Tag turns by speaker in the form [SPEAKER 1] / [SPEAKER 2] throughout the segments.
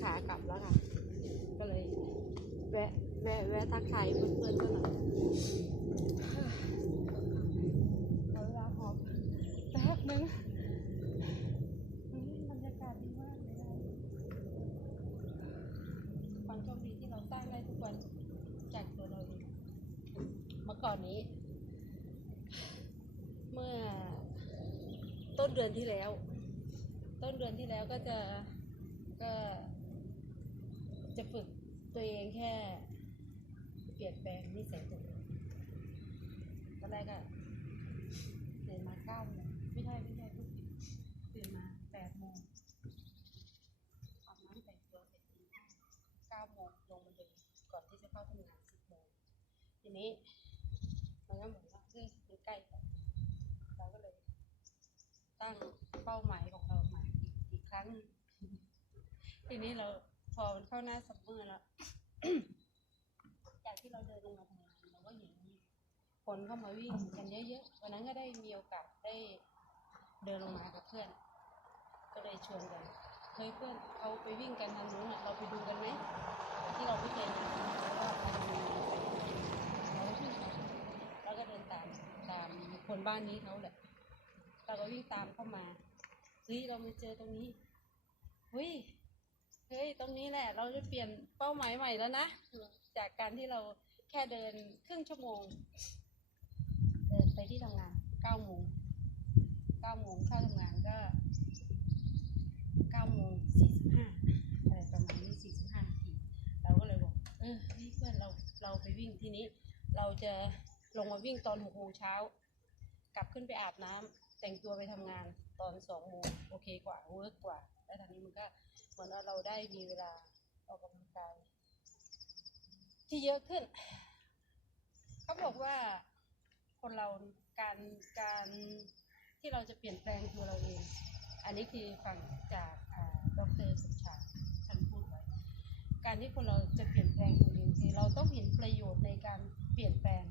[SPEAKER 1] ขากลับแล้วค่ะ ก็เลยแวะแวะแวะทักทายเพื่อนๆก็หน่อยเอเวลาหอบแป๊บนึงอืมบรรยากาศดีมากเลยความโชคดีที่เราสร้างได้ทุกวันจากตัวเราเองเมื่อก่อนนี้ เมื่อต้นเดือนที่แล้ว ต้นเดือนที่แล้วก็จะก็ จะฝึกตัวเองแค่ เปลี่ยนแปลงนิสัยตัวเองตอนแรกอะตื่นมาเก้าโมงไม่ใช่ไม่ใช่พูดผิตื่นมาแปดโมงอาบน้ำแต่งตัวเสร็จกินข้าวเก้าโมงลงมาเดินก่อนที่จะเข้าทำงานสิบโมงทีนี้มันก็เหมือนว่าเรื่องมันใกล้กันเราก็เลย ตั้งเป้าหมายของเราใหม่อีกครั้ง ทีนี้เรา พอมันเข้าหน้าซัมเมอร์แล้ว จากที่เราเดินลงมาทำงานเราก็เห็นคนเข้ามาวิ่งกันเยอะๆวันนั้นก็ได้มีโอกาสได้เดินลงมากับเพื่อน ก็เลยชวนกันเฮ้ยเพื่อนเขาไปวิ่งกันทางนู้นอะเราไปดูกันไหมที่เราไม่เคยเห็นแล้วก็ไปดูเราก็วิ่งมแล้วก็เดินตามตามคนบ้านนี้เขาแหละเราก็วิ่งตามเข้ามาเฮ้ยเรามาเจอตรงนี้เฮ้ย ตรงนี้แหละ เราจะเปลี่ยนเป้าหมายใหม่แล้วนะ จากการที่เราแค่เดินครึ่งชั่วโมง เดินไปที่ทำงานเก้าโมงเก้าโมงเข้าทำงานก็เก้าโมงสี่สิบห้าอะไรประมาณนี้สี่สิบห้านาทีเราก็เลยบอกเออเพื่อนเราเราไปวิ่งที่นี้ เราจะลงมาวิ่งตอนหกโมงเช้ากลับขึ้นไปอาบน้ำแต่งตัวไปทำงานตอนสองโมงโอเคกว่าเวิร์กกว่า แล้วทางนี้มันก็ มือนว่าเราได้มีเวลาออกกำลังกายที่เยอะขึ้น เขาบอกว่าคนเราการการที่เราจะเปลี่ยนแปลงตัวเราเอง อันนี้คือฟังจากอ่าดรสมชายท่านพูดไว้ การที่คนเราจะเปลี่ยนแปลงตัวเองคือเราต้องเห็นประโยชน์ในการเปลี่ยนแปลง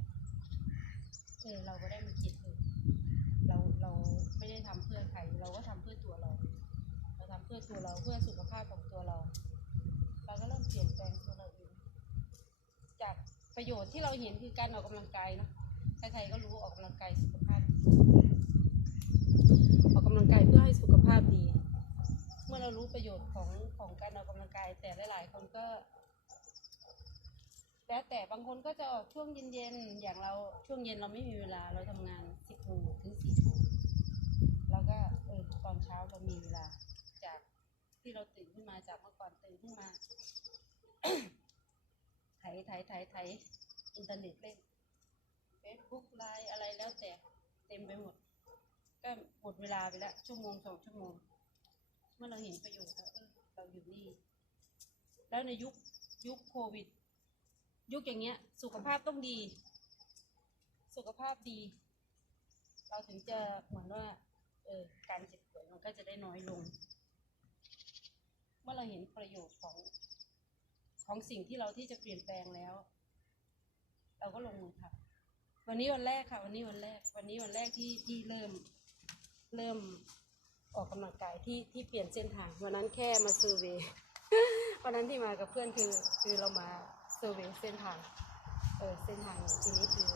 [SPEAKER 1] เออเราก็ได้มาคิดเลยเราเราไม่ได้ทำเพื่อใคร เราก็ทำเพื่อตัวเรา เราทำเพื่อตัวเราเพื่อสุขภาพของตัวเรา เราก็เริ่มเปลี่ยนแปลงตัวเราเองจาก ประโยชน์ที่เราเห็นคือการออกกำลังกายเนะใครๆก็รู้ออกกำลังกายสุขภาพดีออกกำลังกายเพื่อให้สุขภาพดี เมื่อเรารู้ประโยชน์ของของการออกกำลังกาย แต่หลาย ๆ คนก็แล้วแต่บางคนก็จะออกช่วงเย็นๆ อย่างเราช่วงเย็นเราไม่มีเวลาเราทำงานสิบโมงถึงสี่โมงแล้วก็เออตอนเช้าเรามีเวลาจากที่เราตื่นขึ้นมาจากเมื่อก่อนตื่นขึ้นมา ไถไถไถไถอินเทอร์เน็ตเล่นเฟซบุ๊กไลน์อะไรแล้วแต่เต็มไปหมด ก็หมดเวลาไปแล้วชั่วโมงสองชั่วโมง เมื่อเราเห็นประโยชน์แล้วเราอยู่นี่ แล้วในยุคยุคโควิด ยุคอย่างเงี้ย สุขภาพต้องดี สุขภาพดี เราถึงจะเหมือนว่าเออการเจ็บป่วยมันก็จะได้น้อยลง เมื่อเราเห็นประโยชน์ของ ของสิ่งที่เราที่จะเปลี่ยนแปลงแล้ว เราก็ลงมือทำวันนี้วันแรกค่ะ วันนี้วันแรก วันนี้วันแรกที่ที่เริ่มเริ่มออกกำลังกายที่ที่เปลี่ยนเส้นทางวันนั้นแค่มาซูเวย์วันนั้นที่มากับเพื่อนคือคือเรามาเซอร์เวย์เส้นทางเออเส้นทางทีนี้คือ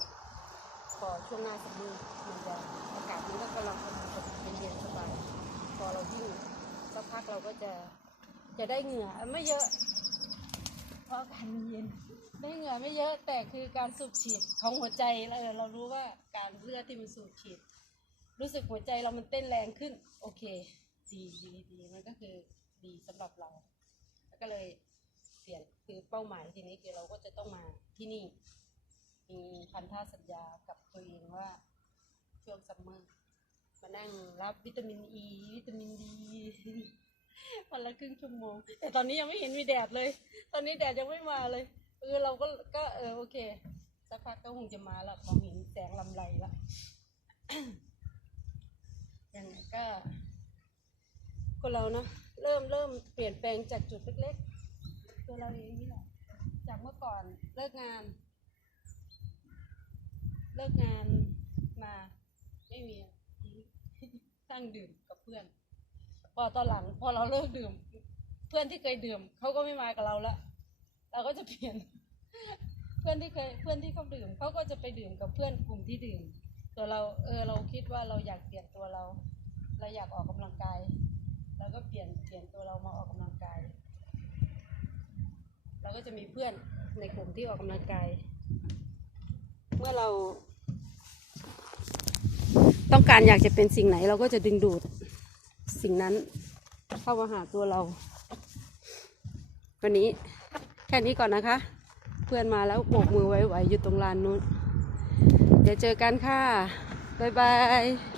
[SPEAKER 1] พอช่วงหน้าสมือมันจะอากาศมันก็กำลังกำลังเย็นสบายพอเราวิ่งสักพักเราก็จะจะได้เหงื่อไม่เยอะ ราะอากาศมันเย็นได้เหงื่อไม่เยอะแต่คือการสูบฉีดของหัวใจเราเรารู้ว่าการเลือดที่มันสูบฉีด รู้สึกหัวใจเรามันเต้นแรงขึ้น โอเค ดีดีดีมันก็คือดีสำหรับเรา แล้วก็เลยเปลี่ยนคือเป้าหมายทีนี้คือเราก็จะต้องมาที่นี่ มีพันธสัญญากับตัวเองว่าช่วงซัมเมอร์มานั่งรับวิตามินอ e, ีวิตามินดี วันละครึ่งชั่วโมง แต่ตอนนี้ยังไม่เห็นมีแดดเลย ตอนนี้แดดยังไม่มาเลยเออเราก็ก็เออโอเค สักพักก็คงจะมาละมองเห็นแสงลำไรละยังไงก็คนเราเนะเริ่มเริ่มเปลี่ยนแปลงจากจุดเล็กๆ ตัวเราเองนี่แหละจากเมื่อก่อนเลิกงาน เลิกงานมา ไม่มีตั้งดื่มกับเพื่อน พอตอนหลัง พอเราเลิกดื่ม เพื่อนที่เคยดื่มเขาก็ไม่มากับเราละเราก็จะเปลี่ยน เพื่อนที่เคยเพื่อนที่เขาดื่มเขาก็จะไปดื่มกับเพื่อนกลุ่มที่ดื่มแต่เราเออเราคิดว่าเราอยากเปลี่ยนตัวเรา เราอยากออกกำลังกายเราก็เปลี่ยนเปลี่ยนตัวเรามาออกกำลังกายเราก็จะมีเพื่อนในกลุ่มที่ออกกำลังกายเมื่อเรา ต้องการอยากจะเป็นสิ่งไหนเราก็จะดึงดูด สิ่งนั้นเข้ามาหาตัวเรา วันนี้แค่นี้ก่อนนะคะ เพื่อนมาแล้วโบกมือไว้ไหวๆอยู่ตรงลานนู้น เดี๋ยวเจอกันค่ะ บ๊ายบาย